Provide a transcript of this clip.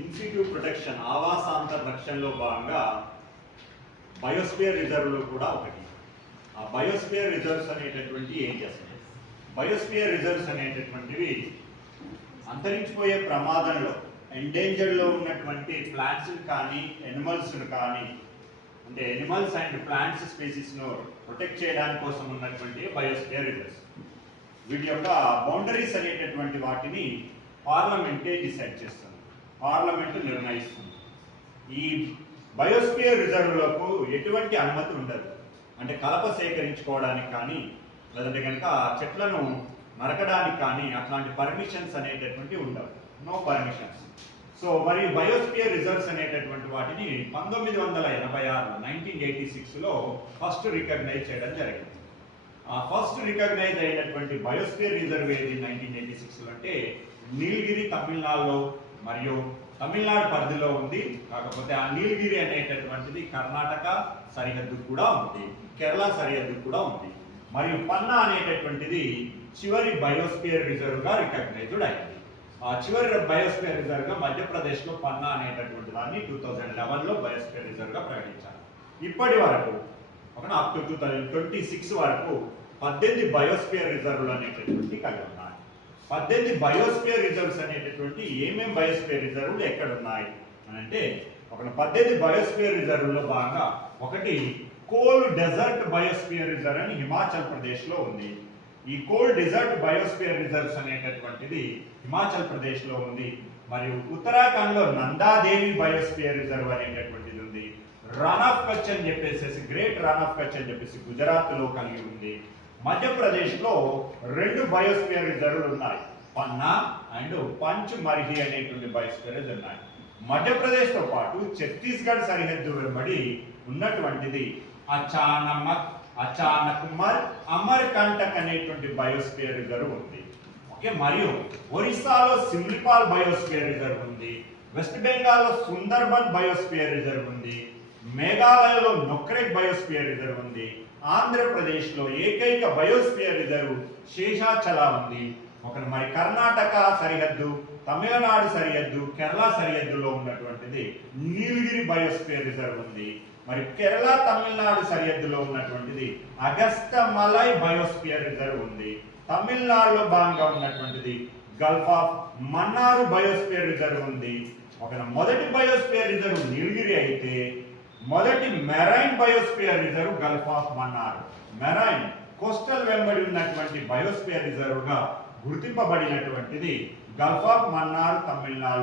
ఇన్సిట్యూ protection ఆవాసాంతర రక్షణలో భాగంగా biosphere రిజర్వ్లో కూడా ఒకటి. ఆ బయోస్పియర్ రిజర్వ్స్ అనేటటువంటి ఏం చేస్తాయి? బయోస్పియర్ రిజర్వ్స్ అనేటటువంటివి అంతరించిపోయే ప్రమాదంలో ఎండేంజర్డ్లో ఉన్నటువంటి ప్లాంట్స్ కానీ ఎనిమల్స్ కానీ, అంటే ఎనిమల్స్ అండ్ ప్లాంట్స్ స్పీసీస్ను ప్రొటెక్ట్ చేయడానికి కోసం ఉన్నటువంటి బయోస్పియర్ రిజర్వ్స్. వీటి యొక్క బౌండరీస్ అనేటటువంటి వాటిని పార్లమెంటే డిసైడ్ చేస్తుంది, పార్లమెంటు నిర్ణయిస్తుంది. ఈ బయోస్పియర్ రిజర్వ్లకు ఎటువంటి అనుమతి ఉండదు. అంటే కలప సేకరించుకోవడానికి కానీ, లేదంటే కనుక చెట్లను నరకడానికి కానీ అట్లాంటి పర్మిషన్స్ అనేటటువంటి ఉండవు, నో పర్మిషన్స్. సో మరి బయోస్పియర్ రిజర్వ్స్ అనేటటువంటి వాటిని 1986 1986లో ఫస్ట్ రికగ్నైజ్ చేయడం జరిగింది. ఆ ఫస్ట్ రికగ్నైజ్ అయినటువంటి బయోస్పియర్ రిజర్వ్ ఏది 1986లో అంటే నీలగిరి తమిళనాడులో మరియు తమిళనాడు పరిధిలో ఉంది. కాకపోతే ఆ నీలగిరి అనేటటువంటిది కర్ణాటక సరిహద్దు కూడా ఉంది, కేరళ సరిహద్దు కూడా ఉంది. మరియు పన్నా అనేటటువంటిది చివరి బయోస్పియర్ రిజర్వ్గా రికగ్నైజ్డ్ అయింది. ఆ చివరి బయోస్పియర్ రిజర్వ్గా మధ్యప్రదేశ్లో పన్నా అనేటటువంటి దాన్ని 2011లో బయోస్పియర్ రిజర్వ్గా ప్రకటించారు. ఇప్పటి వరకు అప్ టు 2026 వరకు 18 బయోస్పియర్ రిజర్వ్లు అనేటటువంటి కలిగి ఉన్నాయి. 18 బయోస్పియర్ రిజర్వ్స్ అనేటటువంటి ఏమేమి బయోస్పియర్ రిజర్వ్లు ఎక్కడ ఉన్నాయి అని అంటే, 18 బయోస్పియర్ రిజర్వ్లో భాగంగా ఒకటి కోల్ డెజర్ట్ బయోస్పియర్ రిజర్వ్ అని హిమాచల్ ప్రదేశ్లో ఉంది. ఈ కోల్ డెజర్ట్ బయోస్పియర్ రిజర్వ్స్ అనేటటువంటిది హిమాచల్ ప్రదేశ్లో ఉంది. మరియు ఉత్తరాఖండ్లో నందాదేవి బయోస్పియర్ రిజర్వ్ అనేటటువంటిది ఉంది. రన్ ఆఫ్ కచ్ అని చెప్పేసి, గ్రేట్ రన్ ఆఫ్ కచ్ అని చెప్పేసి గుజరాత్లో కలిగి ఉంది. మధ్యప్రదేశ్లో 2 బయోస్పియర్ రిజర్వ్లు ఉన్నాయి, పన్నా అండ్ పంచ్ మర్హి అనేటువంటి బయోస్పియర్ రిజర్వ్ ఉన్నాయి. మధ్యప్రదేశ్తో పాటు ఛత్తీస్గఢ్ సరిహద్దు వెంబడి ఉన్నటువంటిది అచానక్మల్ అమర్కంటక్ అనేటువంటి బయోస్పియర్ రిజర్వ్ ఉంది. ఓకే, మరియు ఒరిస్సాలో సిమ్లిపాల్ బయోస్పియర్ రిజర్వ్ ఉంది. వెస్ట్ బెంగాల్లో సుందర్బన్ బయోస్పియర్ రిజర్వ్ ఉంది. మేఘాలయలో నొక్రెక్ బయోస్పియర్ రిజర్వ్ ఉంది. ఆంధ్రప్రదేశ్లో ఏకైక బయోస్పియర్ రిజర్వ్ శేషాచల ఉంది. మరి కర్ణాటక సరిహద్దు, తమిళనాడు సరిహద్దు, కేరళ సరిహద్దులో ఉన్నటువంటిది నీలగిరి బయోస్పియర్ రిజర్వ్ ఉంది. మరి కేరళ తమిళనాడు సరిహద్దులో ఉన్నటువంటిది అగస్త్యమలై బయోస్పియర్ రిజర్వ్ ఉంది. తమిళనాడులో భాగంగా ఉన్నటువంటిది Gulf of Mannar biosphere reserve ఉంది. మొదటి బయోస్పియర్ రిజర్వ్ నీలగిరి అయితే మొదటి marine biosphere reserve Gulf of Mannar. Marine coastal వెంబడి ఉన్నటువంటి బయోస్పియర్ రిజర్వ్ గా గుర్తింపబడినటువంటిది గల్ఫ్ ఆఫ్ మన్నార్ తమిళనాడు.